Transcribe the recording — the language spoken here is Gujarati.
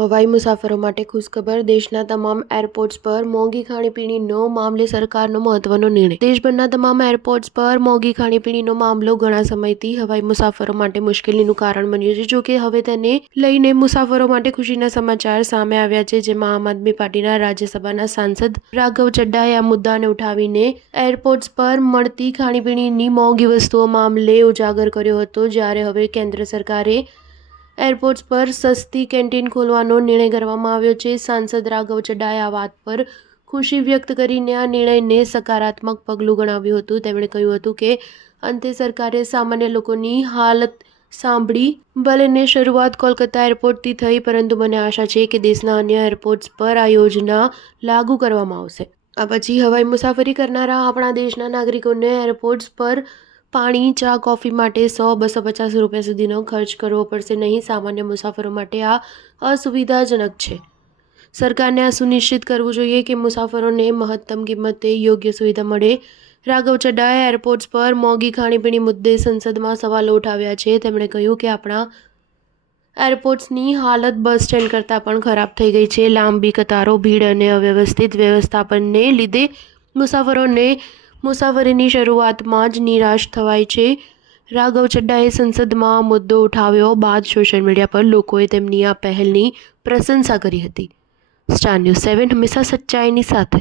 હવાઈ મુસાફરો માટે ખુશખબર। દેશના તમામ એરપોર્ટ્સ પર મોંઘી ખાણીપીણીનો મામલે સરકારનો મહત્વનો નિર્ણય। દેશભરના તમામ એરપોર્ટ્સ પર મોંઘી ખાણીપીણીનો મામલો ઘણા સમયથી હવાઈ મુસાફરો માટે મુશ્કેલીનું કારણ બન્યો છે। જોકે હવે તેને લઈને મુસાફરો માટે ખુશીના સમાચાર સામે આવ્યા છે, જેમાં આમ આદમી પાર્ટીના રાજ્યસભાના સાંસદ રાઘવ ચડ્ડાએ આ મુદ્દાને ઉઠાવીને એરપોર્ટ્સ પર મળતી ખાણીપીણીની મોંઘી વસ્તુઓ મામલે ઉજાગર કર્યો હતો। જ્યારે હવે કેન્દ્ર સરકારે એરપોર્ટ્સ પર સસ્તી કેન્ટીન ખોલવાનો નિર્ણય કરવામાં આવ્યો છે। સાંસદ રાઘવ ચડ્ડાએ આ વાત પર ખુશી વ્યક્ત કરીને આ નિર્ણયને સકારાત્મક પગલું ગણાવ્યું હતું। તેમણે કહ્યું હતું કે અંતે સરકારે સામાન્ય લોકોની હાલત સાંભળી। ભલેને શરૂઆત કોલકાતા એરપોર્ટથી થઈ, પરંતુ મને આશા છે કે દેશના અન્ય એરપોર્ટ્સ પર આ યોજના લાગુ કરવામાં આવશે। આ પછી હવાઈ મુસાફરી કરનારા આપણા દેશના નાગરિકોને એરપોર્ટ્સ પર પાણી, ચા, કોફી માટે 100-250 રૂપિયા સુધીનો ખર્ચ કરવો પડશે નહીં। સામાન્ય મુસાફરો માટે આ અસુવિધાજનક છે। સરકારને આ સુનિશ્ચિત કરવું જોઈએ કે મુસાફરોને મહત્તમ કિંમતે યોગ્ય સુવિધા મળે। રાઘવ ચડ્ડાએ એરપોર્ટ્સ પર મોંઘી ખાણીપીણી મુદ્દે સંસદમાં સવાલો ઉઠાવ્યા છે। તેમણે કહ્યું કે આપણા એરપોર્ટ્સની હાલત બસ સ્ટેન્ડ કરતાં પણ ખરાબ થઈ ગઈ છે। લાંબી કતારો, ભીડ અને અવ્યવસ્થિત વ્યવસ્થાપનને લીધે મુસાફરોને મુસાફરીની શરૂઆતમાં જ નિરાશ થવાય છે। રાઘવ ચડ્ડાએ સંસદમાં આ મુદ્દો ઉઠાવ્યો બાદ સોશિયલ મીડિયા પર લોકોએ તેમની આ પહેલની પ્રશંસા કરી હતી। સ્ટાર ન્યૂઝ 7 હંમેશા સચ્ચાઈની સાથે।